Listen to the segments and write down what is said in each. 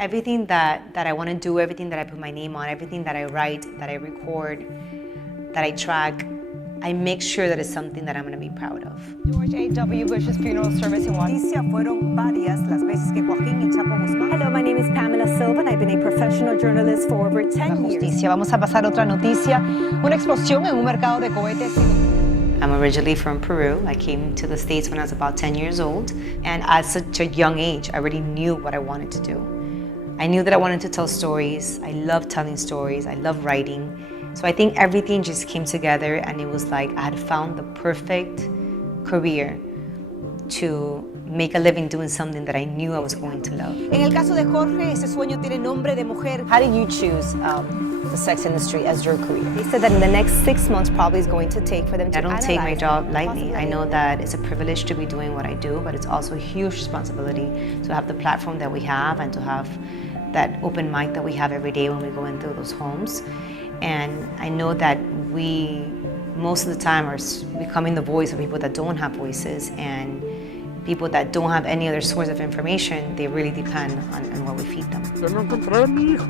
Everything that I want to do, everything that I put my name on, everything that I write, that I record, that I track, I make sure that it's something that I'm going to be proud of. George A.W. Bush's funeral service in Washington. Fueron varias las veces que Joaquín y Chapo Guzmán. Hello, my name is Pam Silva and I've been a professional journalist for over 10 years. Vamos a pasar otra noticia. Una explosión en un mercado de cohetes. I'm originally from Peru. I came to the States when I was about 10 years old. And at such a young age, I already knew what I wanted to do. I knew that I wanted to tell stories. I love telling stories. I love writing. So I think everything just came together and it was like I had found the perfect career to make a living doing something that I knew I was going to love. En el caso de Jorge, ese sueño tiene nombre de mujer. How did you choose the sex industry as your career? They said that in the next 6 months probably is going to take for them to I don't take my job lightly. I know that it's a privilege to be doing what I do, but it's also a huge responsibility to have the platform that we have and to have that open mic that we have every day when we go into those homes. And I know that we, most of the time, are becoming the voice of people that don't have voices and people that don't have any other source of information. They really depend on what we feed them. Yo no encontré a mi hijo.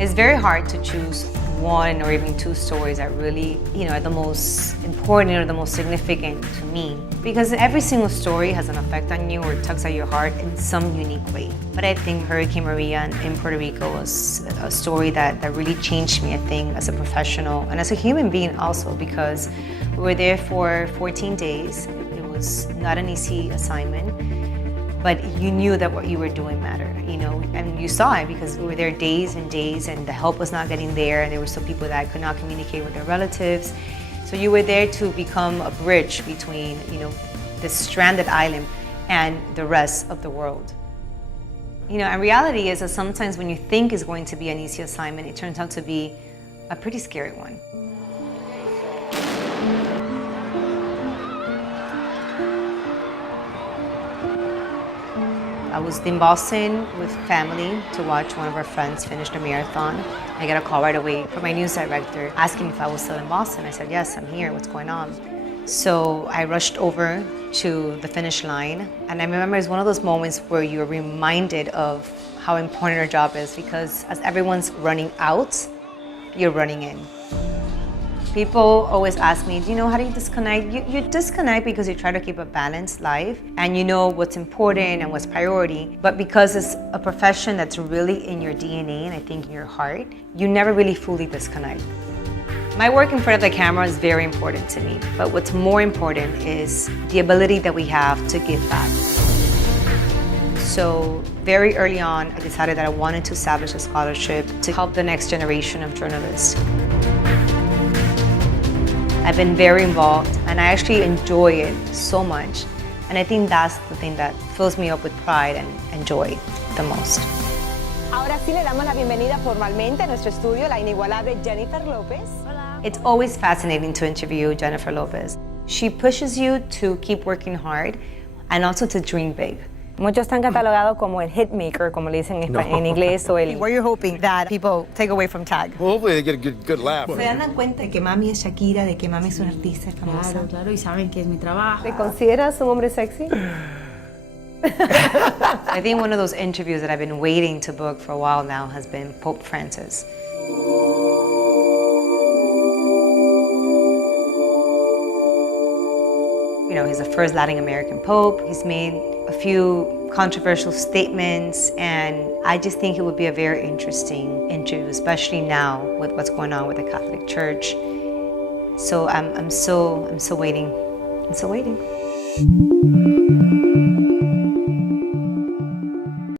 It's very hard to choose one or even two stories that really, are the most important or the most significant to me. Because every single story has an effect on you or tugs at your heart in some unique way. But I think Hurricane Maria in Puerto Rico was a story that really changed me, I think, as a professional and as a human being also, because we were there for 14 days. It was not an easy assignment. But you knew that what you were doing mattered, and you saw it because we were there days and days and the help was not getting there and there were still people that could not communicate with their relatives. So you were there to become a bridge between, this stranded island and the rest of the world. And reality is that sometimes when you think is going to be an easy assignment, it turns out to be a pretty scary one. I was in Boston with family to watch one of our friends finish the marathon. I got a call right away from my news director asking if I was still in Boston. I said, yes, I'm here, what's going on? So I rushed over to the finish line. And I remember it's one of those moments where you're reminded of how important our job is because as everyone's running out, you're running in. People always ask me, how do you disconnect? You disconnect because you try to keep a balanced life and you know what's important and what's priority. But because it's a profession that's really in your DNA and I think in your heart, you never really fully disconnect. My work in front of the camera is very important to me, but what's more important is the ability that we have to give back. So very early on, I decided that I wanted to establish a scholarship to help the next generation of journalists. I've been very involved and I actually enjoy it so much. And I think that's the thing that fills me up with pride and joy the most. Ahora sí le damos la bienvenida formalmente a nuestro estudio la inigualable Jennifer Lopez. Hola. It's always fascinating to interview Jennifer Lopez. She pushes you to keep working hard and also to dream big. Muchos están catalogados como el hitmaker, como le dicen en inglés, o el... What you're hoping that people take away from tag? Well, hopefully they get a good laugh. Se dan cuenta de que mami es Shakira, de que mami es una artista famosa. Claro, y saben que es mi trabajo. ¿Te consideras un hombre sexy? I think one of those interviews that I've been waiting to book for a while now has been Pope Francis. He's the first Latin American Pope. He's made a few controversial statements, and I just think it would be a very interesting interview, especially now with what's going on with the Catholic Church. So I'm still waiting. I'm still waiting.